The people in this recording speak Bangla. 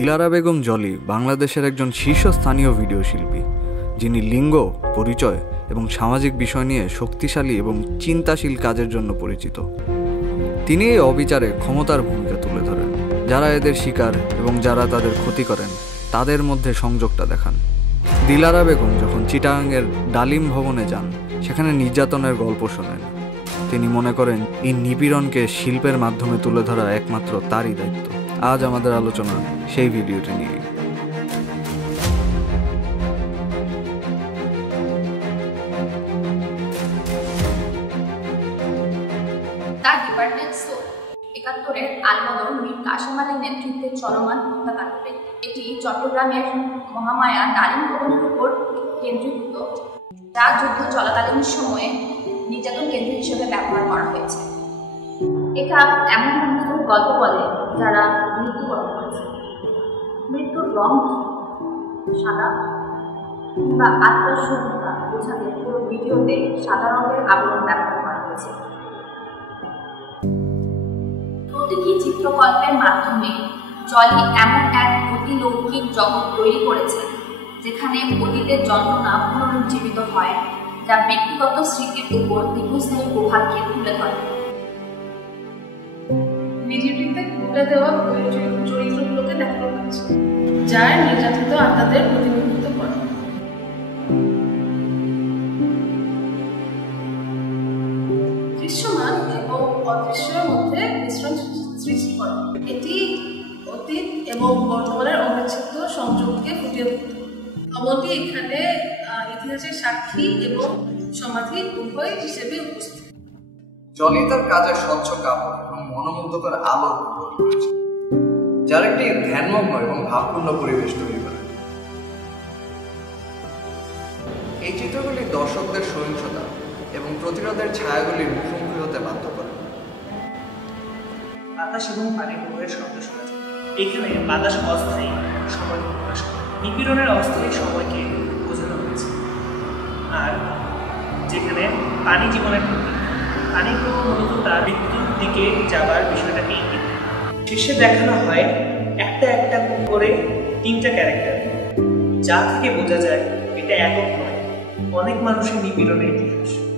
দিলারা বেগম জলি বাংলাদেশের একজন শীর্ষস্থানীয় ভিডিও শিল্পী, যিনি লিঙ্গ, পরিচয় এবং সামাজিক বিষয় নিয়ে শক্তিশালী এবং চিন্তাশীল কাজের জন্য পরিচিত। তিনি এই অবিচারে ক্ষমতার ভূমিকা তুলে ধরেন, যারা এদের শিকার এবং যারা তাদের ক্ষতি করেন তাদের মধ্যে সংযোগটা দেখান। দিলারা বেগম যখন চিটাগাংয়ের ডালিম ভবনে যান, সেখানে নির্যাতনের গল্প শোনেন। তিনি মনে করেন এই নিপীড়নকে শিল্পের মাধ্যমে তুলে ধরা একমাত্র তারই দায়িত্ব। আজ আমাদের আলোচনা সেই ভিডিওটি নিয়ে। তার ডিপার্টমেন্ট স্টোর ৭১-এর আলবদর মীর কাশেম আলীর নেতৃত্বে চলমান হত্যাকাণ্ড। এটি চট্টগ্রামের মহামায়া ডালিম ভবনের উপর কেন্দ্রীভূত, যা যুদ্ধ চলাকালীন সময়ে নির্যাতন কেন্দ্র হিসেবে ব্যবহার করা হয়েছে। এটা এমন মানুষদের গল্প বলে যারা মৃত্যুবরণ করেছে। মৃত্যুর রং সাদা কিংবা আত্মার শূন্যতা বোঝাতে পুরো ভিডিওতে সাদা রঙের আবরণ ব্যবহার করা হয়েছে। প্রতিটি চিত্রকল্পের মাধ্যমে জলি এমন এক অতিলৌকিক জগৎ তৈরি করেছে যেখানে অতীতের যন্ত্রণা পুনরুজ্জীবিত হয়, যা ব্যক্তিগত স্মৃতির উপর দীর্ঘস্থায়ী প্রভাবকে তুলে ধরে। ভিডিওটিতে তুলে দেওয়া চরিত্রগুলোকে দেখানো হয়েছে, যার নির্যাতিত আত্মাদের প্রতিনিধিত্ব করে। দৃশ্যমান এবং অদৃশ্যের মধ্যে মিশ্রণ সৃষ্টি করে। এটি অতীত এবং বর্তমানের অবিচ্ছেদ্য সংযোগকে ফুটিয়ে তুলে। ভবনটি এখানে ইতিহাসের সাক্ষী এবং সমাধি উভয় হিসেবে উপস্থিত। জলি তার কাজে স্বচ্ছ কাপড় এবং মনোমুগ্ধকর আলো ব্যবহার করেছে, যার একটি ধ্যানমগ্ন এবং ভাবপূর্ণ পরিবেশ তৈরি করে। এই চিত্রগুলি দর্শকদের সহিংসতা এবং প্রতিরোধের ছায়াগুলির মুখোমুখি হতে বাধ্য করে। বাতাস এবং পানি প্রবাহের শব্দ শোনা যায়। এখানে বাতাস অস্থায়ী, সময় প্রকাশ করে। নিপীড়নের অস্থায়ী সময়কে বোঝানো হয়েছে। আর যেখানে পানি জীবনের প্রতীক, পানি প্রবাহ মূলত তার মৃত্যুর দিকে যাবার বিষয়টাকে ইঙ্গিত। শেষে দেখানো হয় একটা একটা করে 3টা ক্যারেক্টার, যা থেকে বোঝা যায় এটা একক নয়, অনেক মানুষের নিপীড়নের ইতিহাস।